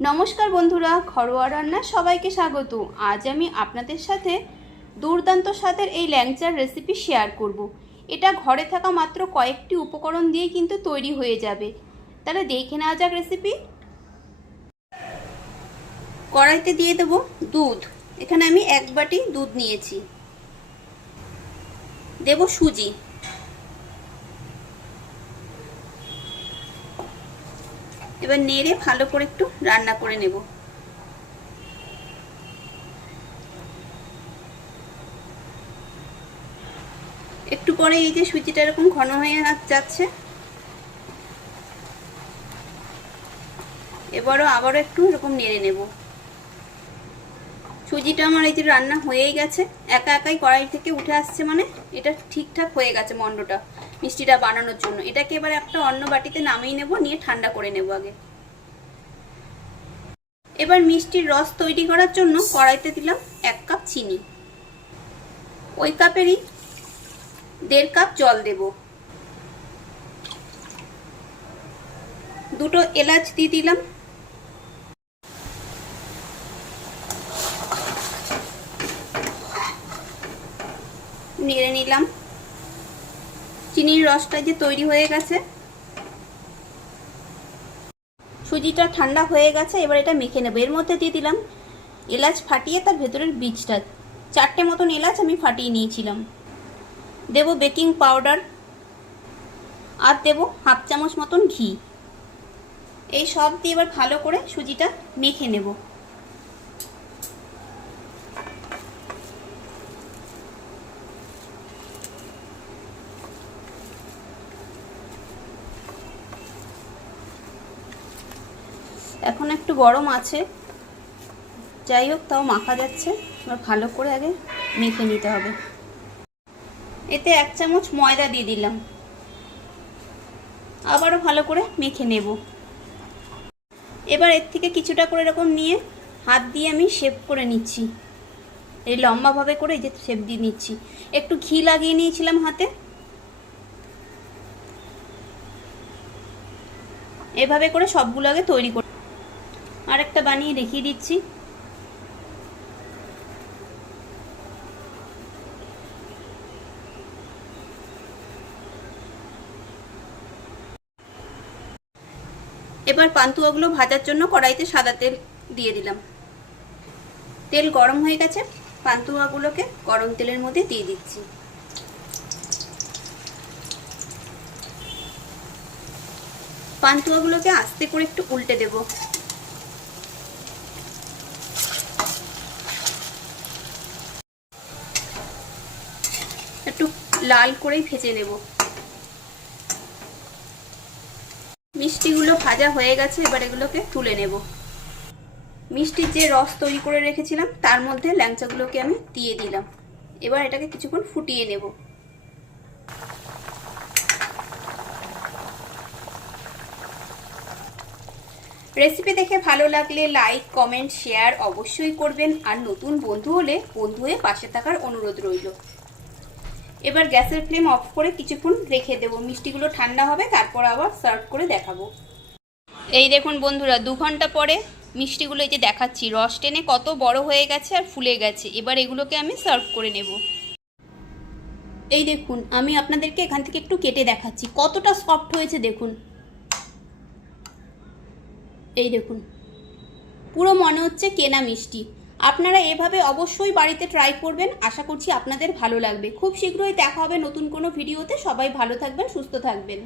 নমস্কার বন্ধুরা, ঘরোয়া রান্না সবাইকে স্বাগত। আজ আমি আপনাদের সাথে দুর্দান্ত স্বাদের এই ল্যাংচার রেসিপি শেয়ার করব। এটা ঘরে থাকা মাত্র কয়েকটি উপকরণ দিয়ে কিন্তু তৈরি হয়ে যাবে। তাহলে দেখে নেওয়া যাক রেসিপি। কড়াইতে দিয়ে দেব দুধ। এখানে আমি 1 বাটি দুধ নিয়েছি। দেব সুজি। এবার নেড়ে ভালো করে একটু রান্না করে নেব। একটু পরে এই যে সুজিটা এরকম ঘন হয়ে যাচ্ছে, আবারও একটু এরকম নেড়ে নেব। সুজিটা আমার এই যে রান্না হয়েই গেছে, একা একাই কড়াই থেকে উঠে আসছে, মানে এটা ঠিকঠাক হয়ে গেছে মন্ডটা মিষ্টিটা বানানোর জন্য। এটাকে এবার একটা অন্য বাটিতে নামিয়ে নেব, নিয়ে ঠান্ডা করে নেব আগে। এবার মিষ্টির রস তৈরি করার জন্য কড়াইতে দিলাম 1 কাপ চিনি। ওই কাপেরই 1.5 কাপ জল দেব। 2টো এলাচ দিয়ে দিলাম। নেড়ে নিলাম। চিনির রসটা যে তৈরি হয়ে গেছে, সুজিটা ঠান্ডা হয়ে গেছে, এবার এটা মেখে নেব। এর মধ্যে দিয়ে দিলাম এলাচ ফাটিয়ে তার ভেতরের বীজটা। 4টে মতন এলাচ আমি ফাটিয়ে নিয়েছিলাম। দেব বেকিং পাউডার আর দেব 1/2 চামচ মতন ঘি। এই সব দিয়ে এবার ভালো করে সুজিটা মেখে নেব। এখন একটু গরম আছে, যাই হোক তাও মাখা যাচ্ছে। এবার ভালো করে আগে মেখে নিতে হবে। এতে 1 চামচ ময়দা দিয়ে দিলাম। আবারও ভালো করে মেখে নেব। এবার এর থেকে কিছুটা করে এরকম নিয়ে হাত দিয়ে আমি শেপ করে নিচ্ছি। এই লম্বাভাবে করে এই যে শেপ দিয়ে নিচ্ছি। একটু ঘি লাগিয়ে নিয়েছিলাম হাতে। এভাবে করে সবগুলো আগে তৈরি করে আরেকটা বানিয়ে দেখিয়ে দিচ্ছি। এবার পান্তুয়াগুলো ভাজার জন্য কড়াইতে সাদা তেল দিয়ে দিলাম। তেল গরম হয়ে গেছে, পান্তুয়াগুলোকে গরম তেলের মধ্যে দিয়ে দিচ্ছি। পান্তুয়াগুলোকে আস্তে করে একটু উল্টে দেব। একটু লাল করেই ভেজে নেব। মিষ্টিগুলো ভাজা হয়ে গেছে, এবার এগুলোকে তুলে নেব। মিষ্টির যে রস তৈরি করে রেখেছিলাম তার মধ্যে ল্যাংচাগুলোকে আমি দিয়ে দিলাম। এবার এটাকে কিছুক্ষণ ফুটিয়ে নেব। রেসিপি দেখে ভালো লাগলে লাইক, কমেন্ট, শেয়ার অবশ্যই করবেন। আর নতুন বন্ধু হলে বন্ধু হয়ে পাশে থাকার অনুরোধ রইল। এবার গ্যাসের ফ্লেম অফ করে কিছুক্ষণ রেখে দেব। মিষ্টিগুলো ঠান্ডা হবে, তারপর আবার সার্ভ করে দেখাবো। এই দেখুন বন্ধুরা, 2 ঘন্টা পরে মিষ্টিগুলো এই যে দেখাচ্ছি, রস টেনে কত বড় হয়ে গেছে আর ফুলে গেছে। এবার এগুলোকে আমি সার্ভ করে নেব। এই দেখুন, আমি আপনাদেরকে এখান থেকে একটু কেটে দেখাচ্ছি কতটা সফট হয়েছে। দেখুন, এই দেখুন, পুরো মনে হচ্ছে কেনা মিষ্টি। আপনারা এভাবে অবশ্যই বাড়িতে ট্রাই করবেন। আশা করছি আপনাদের ভালো লাগবে। খুব শীঘ্রই দেখা হবে নতুন কোনো ভিডিওতে। সবাই ভালো থাকবেন, সুস্থ থাকবেন।